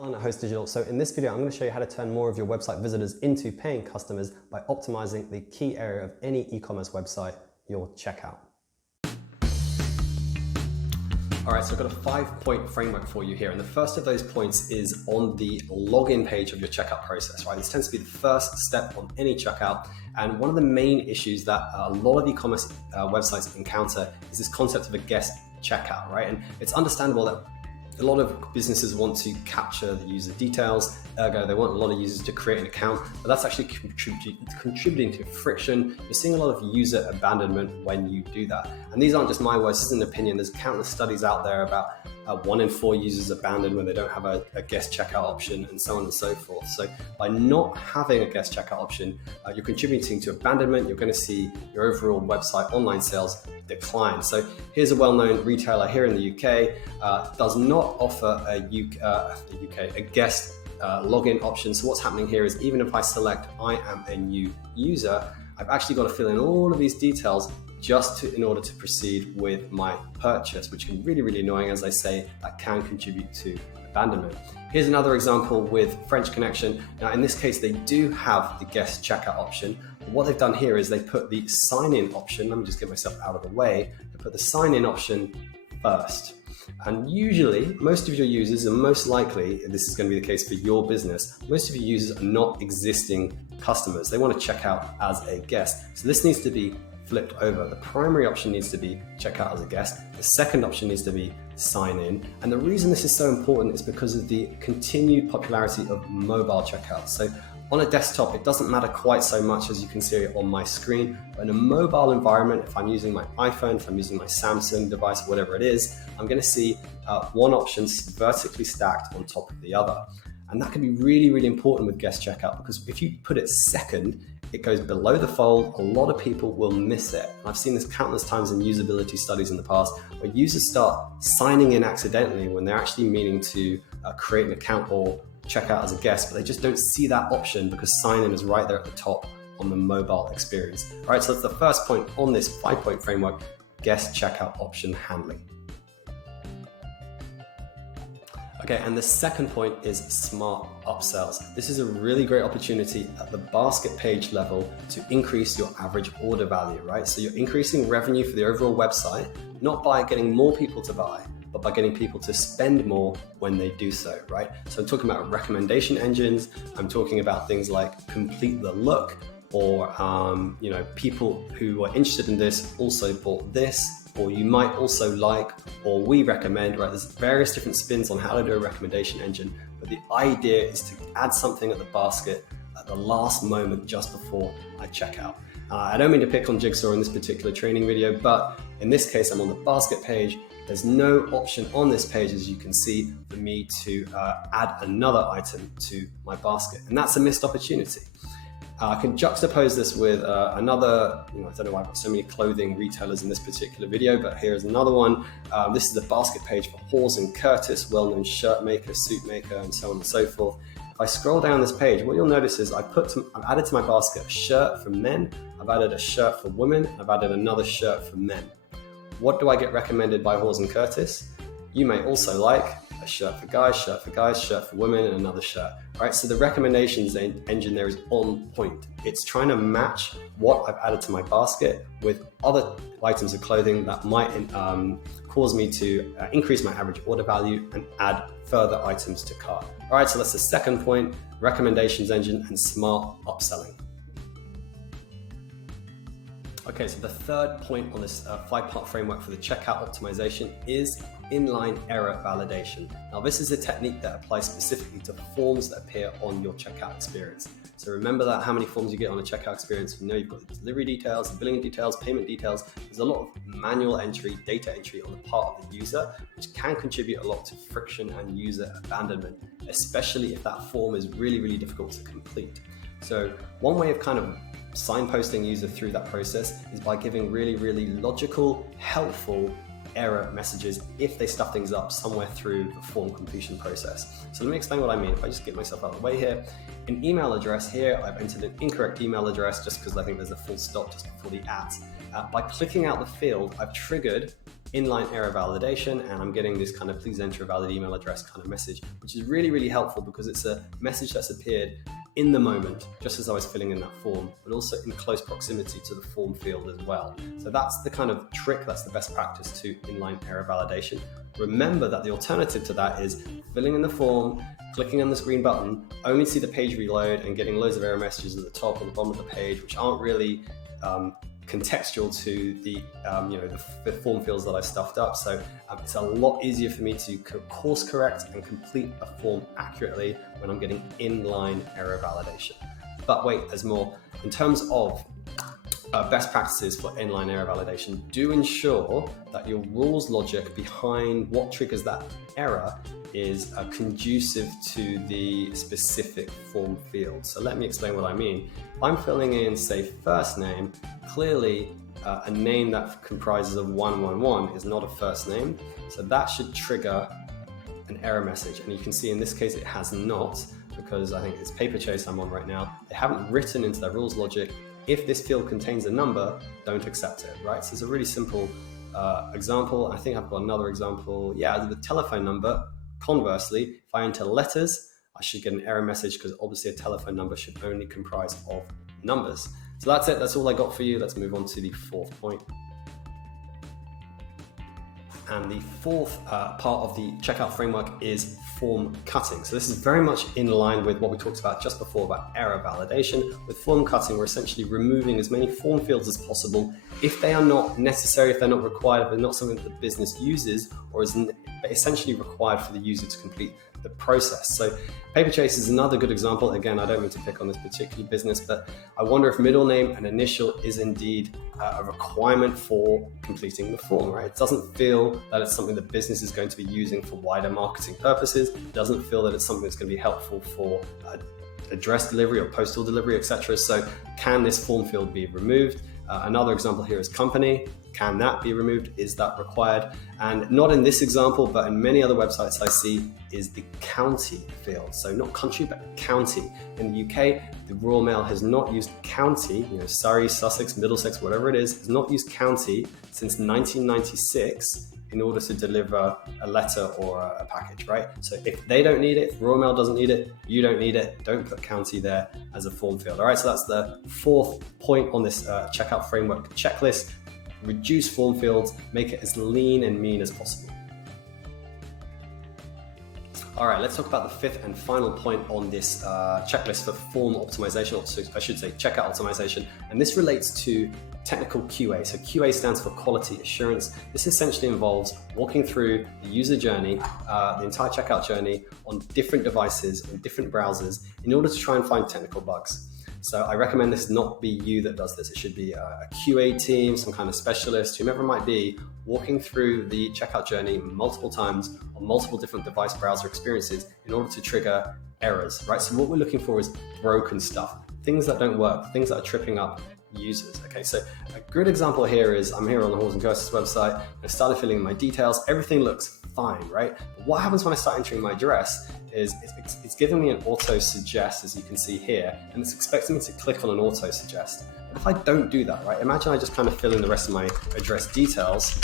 Alan at Host Digital. So in this video, I'm going to show you how to turn more of your website visitors into paying customers by optimizing the key area of any e-commerce website, your checkout. All right, so I've got a 5-point framework for you here. And the first of those points is on the login page of your checkout process, right? This tends to be the first step on any checkout. And one of the main issues that a lot of e-commerce websites encounter is this concept of a guest checkout, right? And it's understandable that a lot of businesses want to capture the user details, ergo they want a lot of users to create an account, but that's actually contributing to friction. You're seeing a lot of user abandonment when you do that. And these aren't just my words, this is an opinion. There's countless studies out there about 1 in 4 users abandoned when they don't have a guest checkout option, and so on and so forth. So by not having a guest checkout option, you're contributing to abandonment. You're going to see your overall website online sales decline. So here's a well-known retailer here in the UK, does not offer a guest login option. So what's happening here is even if I select I am a new user, I've actually got to fill in all of these details just in order to proceed with my purchase, which can be really, really annoying. As I say, that can contribute to abandonment. Here's another example with French Connection. Now, in this case, they do have the guest checkout option. But what they've done here is they put the sign-in option. Let me just get myself out of the way. They put the sign-in option first. And usually, most of your users, and most likely, this is going to be the case for your business, most of your users are not existing customers. They want to check out as a guest. So this needs to be flipped over. The primary option needs to be check out as a guest. The second option needs to be sign in. And the reason this is so important is because of the continued popularity of mobile checkouts. So on a desktop, it doesn't matter quite so much as you can see it on my screen. But in a mobile environment, if I'm using my iPhone, if I'm using my Samsung device, whatever it is, I'm going to see one option vertically stacked on top of the other. And that can be really, really important with guest checkout, because if you put it second, it goes below the fold. A lot of people will miss it. I've seen this countless times in usability studies in the past, where users start signing in accidentally when they're actually meaning to create an account or check out as a guest, but they just don't see that option because sign in is right there at the top on the mobile experience. All right, so that's the first point on this 5-point framework, guest checkout option handling. Okay, and the second point is smart upsells. This is a really great opportunity at the basket page level to increase your average order value, right? So you're increasing revenue for the overall website, not by getting more people to buy, but by getting people to spend more when they do so, right? So I'm talking about recommendation engines. I'm talking about things like complete the look, or people who are interested in this also bought this, or you might also like, or we recommend, right? There's various different spins on how to do a recommendation engine, but the idea is to add something at the basket at the last moment just before I check out. I don't mean to pick on Jigsaw in this particular training video, but in this case, I'm on the basket page. There's no option on this page, as you can see, for me to add another item to my basket, and that's a missed opportunity. I can juxtapose this with another, I don't know why I've got so many clothing retailers in this particular video, but here's another one. This is the basket page for Hawes & Curtis, well-known shirt maker, suit maker, and so on and so forth. If I scroll down this page, what you'll notice is I've added to my basket a shirt for men, I've added a shirt for women, I've added another shirt for men. What do I get recommended by Hawes & Curtis? You may also like a shirt for guys, shirt for women, and another shirt. All right, so the recommendations engine there is on point. It's trying to match what I've added to my basket with other items of clothing that might cause me to increase my average order value and add further items to cart. All right, so that's the second point, recommendations engine and smart upselling. Okay, so the third point on this 5-part framework for the checkout optimization is inline error validation. Now, this is a technique that applies specifically to forms that appear on your checkout experience. So remember that how many forms you get on a checkout experience. You know you've got the delivery details, the billing details, payment details. There's a lot of manual entry, data entry on the part of the user, which can contribute a lot to friction and user abandonment, especially if that form is really, really difficult to complete. So one way of kind of signposting user through that process is by giving really, really logical, helpful error messages if they stuff things up somewhere through the form completion process. So let me explain what I mean. If I just get myself out of the way here, an email address here, I've entered an incorrect email address just because I think there's a full stop just before the @ By clicking out the field, I've triggered inline error validation, and I'm getting this kind of please enter a valid email address kind of message, which is really, really helpful because it's a message that's appeared in the moment, just as I was filling in that form, but also in close proximity to the form field as well. So that's the kind of trick, that's the best practice to inline error validation. Remember that the alternative to that is filling in the form, clicking on this green button, only see the page reload and getting loads of error messages at the top or the bottom of the page, which aren't really contextual to the the form fields that I stuffed up. So it's a lot easier for me to course correct and complete a form accurately when I'm getting inline error validation. But wait, there's more. In terms of best practices for inline error validation, do ensure that your rules logic behind what triggers that error is conducive to the specific form field. So let me explain what I mean. If I'm filling in, say, first name, clearly a name that comprises of 111 is not a first name. So that should trigger an error message. And you can see in this case, it has not, because I think it's Paperchase I'm on right now. They haven't written into their rules logic, if this field contains a number, don't accept it, right? So it's a really simple example. I think I've got another example. Yeah, the telephone number. Conversely, if I enter letters, I should get an error message because obviously a telephone number should only comprise of numbers. So that's it. That's all I got for you. Let's move on to the fourth point. And the fourth part of the checkout framework is form cutting. So this is very much in line with what we talked about just before about error validation. With form cutting, we're essentially removing as many form fields as possible if they are not necessary, if they're not required, if they're not something that the business uses or is essentially required for the user to complete the process. So Paperchase is another good example. Again, I don't mean to pick on this particular business, but I wonder if middle name and initial is indeed a requirement for completing the form, right? It doesn't feel that it's something the business is going to be using for wider marketing purposes. It doesn't feel that it's something that's going to be helpful for address delivery or postal delivery, etc. So can this form field be removed? Another example here is company. Can that be removed? Is that required? And not in this example, but in many other websites I see is the county field. So not country, but county. In the UK, the Royal Mail has not used county, Surrey, Sussex, Middlesex, whatever it is, has not used county since 1996 in order to deliver a letter or a package, right? So if they don't need it, if Royal Mail doesn't need it, you don't need it, don't put county there as a form field. All right, so that's the fourth point on this checkout framework checklist. Reduce form fields, make it as lean and mean as possible. All right, let's talk about the fifth and final point on this checklist for form optimization, or I should say checkout optimization. And this relates to technical QA. So QA stands for quality assurance. This essentially involves walking through the user journey, the entire checkout journey on different devices, on different browsers in order to try and find technical bugs. So I recommend this not be you that does this. It should be a QA team, some kind of specialist, whomever it might be, walking through the checkout journey multiple times on multiple different device browser experiences in order to trigger errors, right? So what we're looking for is broken stuff, things that don't work, things that are tripping up users. Okay, so a good example here is I'm here on the Halls and Curses website. I started filling in my details. Everything looks fine, right? But what happens when I start entering my address is it's giving me an auto suggest, as you can see here, and it's expecting me to click on an auto suggest. But if I don't do that, right? Imagine I just kind of fill in the rest of my address details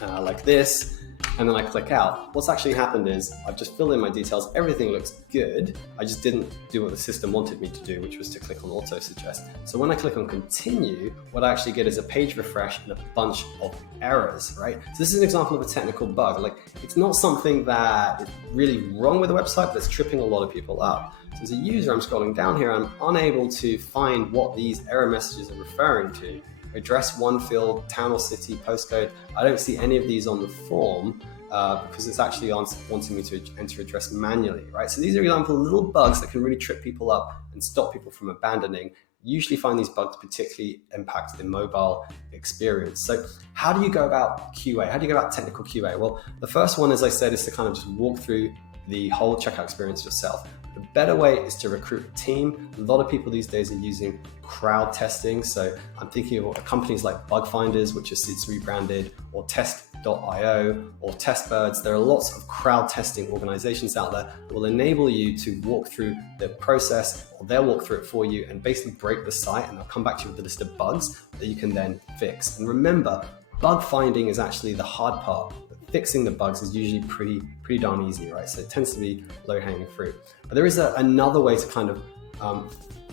like this, and then I click out. What's actually happened is I've just filled in my details. Everything looks good. I just didn't do what the system wanted me to do, which was to click on auto suggest. So when I click on continue, what I actually get is a page refresh and a bunch of errors, right? So this is an example of a technical bug. Like, it's not something that is really wrong with the website, but it's tripping a lot of people up. So as a user, I'm scrolling down here, I'm unable to find what these error messages are referring to. Address, one field, town or city, postcode. I don't see any of these on the form because it's actually wanting me to enter address manually, right? So these are example little bugs that can really trip people up and stop people from abandoning. Usually find these bugs particularly impact the mobile experience. So how do you go about QA? How do you go about technical QA? Well, the first one, as I said, is to kind of just walk through the whole checkout experience yourself. The better way is to recruit a team. A lot of people these days are using crowd testing. So I'm thinking of companies like Bug Finders, which is it's rebranded, or Test.io or Testbirds. There are lots of crowd testing organizations out there that will enable you to walk through the process, or they'll walk through it for you and basically break the site, and they'll come back to you with a list of bugs that you can then fix. And remember, Bug finding is actually the hard part. Fixing the bugs is usually pretty darn easy, right? So it tends to be low-hanging fruit. But there is another way to kind of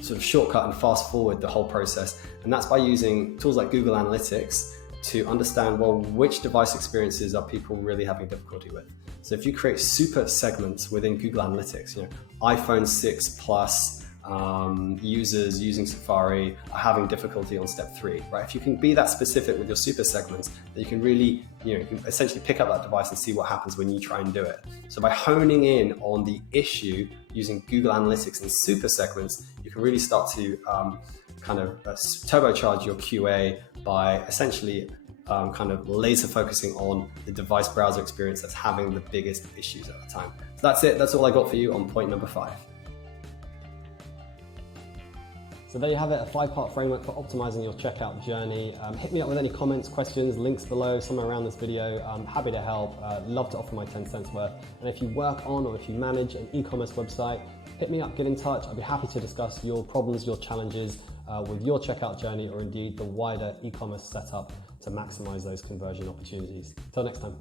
sort of shortcut and fast forward the whole process, and that's by using tools like Google Analytics to understand, well, which device experiences are people really having difficulty with. So if you create super segments within Google Analytics, iPhone 6 Plus users using Safari are having difficulty on step 3, right? If you can be that specific with your super segments, then you can really, you can essentially pick up that device and see what happens when you try and do it. So by honing in on the issue using Google Analytics and super segments, you can really start to kind of turbocharge your QA by essentially kind of laser focusing on the device browser experience that's having the biggest issues at the time. So that's it. That's all I got for you on point number 5. So there you have it, a 5-part framework for optimizing your checkout journey. Hit me up with any comments, questions, links below, somewhere around this video. I'm happy to help. Love to offer my 10 cents worth. And if you work on or if you manage an e-commerce website, hit me up, get in touch. I'd be happy to discuss your problems, your challenges with your checkout journey, or indeed the wider e-commerce setup to maximize those conversion opportunities. Till next time.